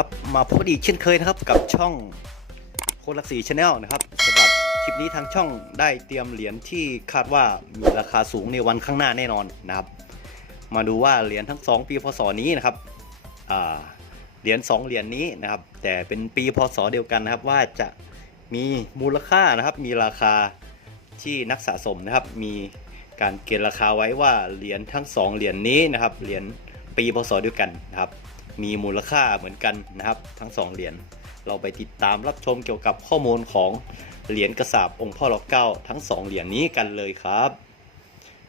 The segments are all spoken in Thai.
ครับมาพบอีกเช่นเคยนะครับกับช่องโคนลักสีชาแนลนะครับสำหรับคลิปนี้ทางช่องได้เตรียมเหรียญที่คาดว่ามีราคาสูงในวันข้างหน้าแน่นอนนะครับ มาดูว่าเหรียญทั้ง 2 ปีพศนี้นะครับเหรียญ2เหรียญนี้นะครับ แต่เป็นปีพศเดียวกันนะครับ ว่าจะมีมูลค่านะครับ มีราคาที่นักสะสมนะครับ มีการเกณฑ์ราคาไว้ว่าเหรียญทั้ง 2 เหรียญนี้นะครับเหรียญปีพศเดียวกันนะครับ มีมูลค่าเหมือนกันนะครับ ทั้ง 2 เหรียญเราไปติดตามรับชมเกี่ยวกับข้อมูลของเหรียญกระสาบองค์พ่อรอเก้าทั้ง 2 เหรียญนี้กันเลยครับ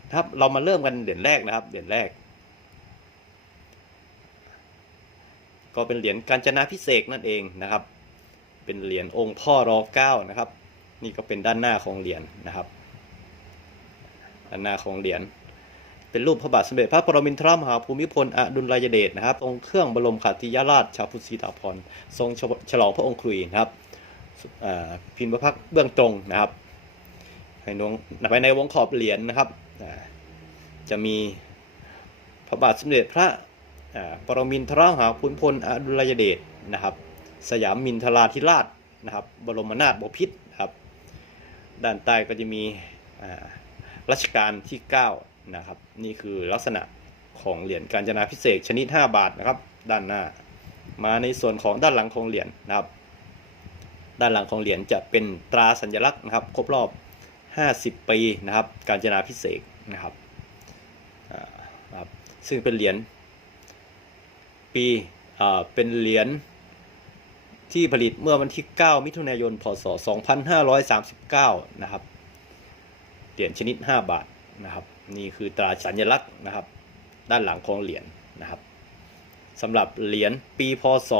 นะครับเรามาเริ่มกันเหรียญแรกนะครับเหรียญแรก ก็เป็นเหรียญกาญจนาพิเศษนั่นเองนะครับ เป็นเหรียญองค์พ่อรอเก้านะครับ นี่ก็เป็นด้านหน้าของเหรียญนะครับ ด้านหน้าของเหรียญ เป็นรูปพระบาทสมเด็จพระปรมินทรมหาภูมิพลอดุลยเดชนะครับทรงเครื่องบรมขัตติยราชชาวพุทธศีตาพรทรงฉลองพระองค์ครุยนะครับพิมพ์พระพักเบื้องตรงนะครับในวงภายในวงขอบเหรียญนะครับจะมีพระบาทสมเด็จพระปรมินทรมหาภูมิพลอดุลยเดชนะครับ สยามมินทราธิราชนะครับ บรมนาถบพิตรครับ ด้านใต้ก็จะมีรัชกาลที่ 9 นะครับ นี่คือลักษณะของเหรียญกาญจนาพิเศษชนิด 5 บาทนะครับ ด้านหน้า มาในส่วนของด้านหลังของเหรียญนะครับ ด้านหลังของเหรียญจะเป็นตราสัญลักษณ์นะครับ ครบรอบ 50 ปีนะครับ กาญจนาพิเศษนะครับครับซึ่งเป็นเหรียญปีเป็นเหรียญที่ผลิตเมื่อวันที่ 9 มิถุนายน พศ 2539 นะครับ เหรียญชนิด 5 บาทนะครับ นี่คือตราสัญลักษณ์นะครับ ด้านหลังของเหรียญนะครับสำหรับเหรียญปีพศ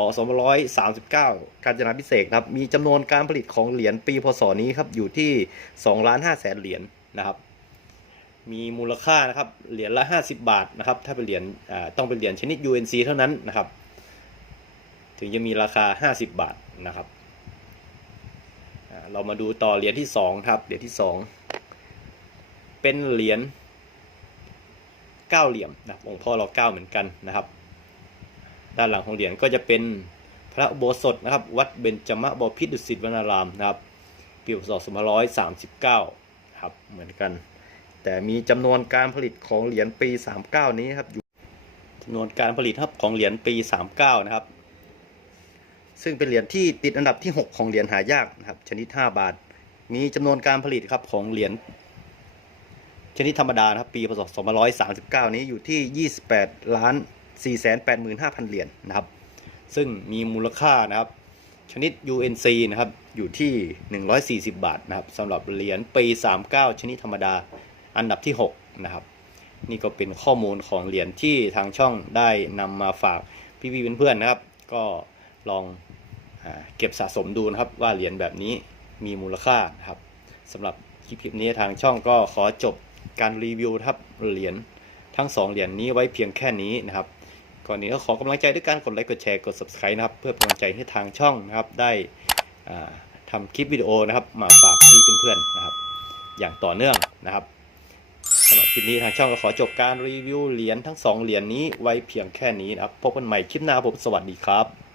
2539 การจนาพิเศษครับมีจำนวนการผลิตของเหรียญปีพศนี้ครับอยู่ที่2ล้าน5แสนเหรียญนะครับ มีมูลค่านะครับเหรียญละ 50 บาทนะครับถ้าเป็นเหรียญต้องเป็นเหรียญชนิด UNC เท่านั้นนะครับ ถึงจะมีราคา 50 บาทนะครับเรามาดูต่อเหรียญที่2ครับเหรียญที่ 2 เป็นเหรียญ เก้าเหลี่ยมนะองค์พ่อเราเก้าเหมือนกันนะครับ ด้านหลังของเหรียญก็จะเป็นพระโบสถนะครับ วัดเบญจมบพิตรดุสิตวนารามนะครับปีพศ2539ครับเหมือนกัน แต่มีจำนวนการผลิตของเหรียญปี 39 นี้ครับอยู่จำนวนการผลิตครับของเหรียญปี 39 นะครับ ซึ่งเป็นเหรียญที่ติดอันดับที่ 6 ของเหรียญหายากนะครับ ชนิด 5 บาท มีจำนวนการผลิตครับของเหรียญ ชนิดธรรมดานะครับ ปีพศ2539 นี้อยู่ที่ 28ล้าน485,000 เหรียญนะครับ ซึ่งมีมูลค่านะครับ ชนิด UNC นะครับ อยู่ที่ 140 บาทนะครับสำหรับเหรียญปี 39 ชนิดธรรมดาอันดับที่ 6 นะครับ นี่ก็เป็นข้อมูลของเหรียญที่ทางช่องได้นำมาฝากพี่ๆเพื่อนๆนะครับ ก็ลองอเก็บสะสมดูนะครับว่าเหรียญแบบนี้มีมูลค่านะครับสำหรับคลิปนี้ทางช่องก็ขอจบ การรีวิวนะครับเหรียญทั้ง 2 เหรียญนี้ไว้เพียงแค่นี้นะครับ ก่อนนี้ก็ขอกำลังใจด้วยการกดไลค์กดแชร์กด subscribe นะครับ เพื่อเป็นกำลังใจให้ทางช่องนะครับได้อ่าทำคลิปวิดีโอนะครับ มาฝากพี่เพื่อนๆนะครับ อย่างต่อเนื่องนะครับสำหรับคลิปนี้ทางช่องก็ขอจบการรีวิวเหรียญทั้ง 2 เหรียญนี้ไว้เพียงแค่นี้นะครับพบกันใหม่คลิปหน้าผมสวัสดีครับ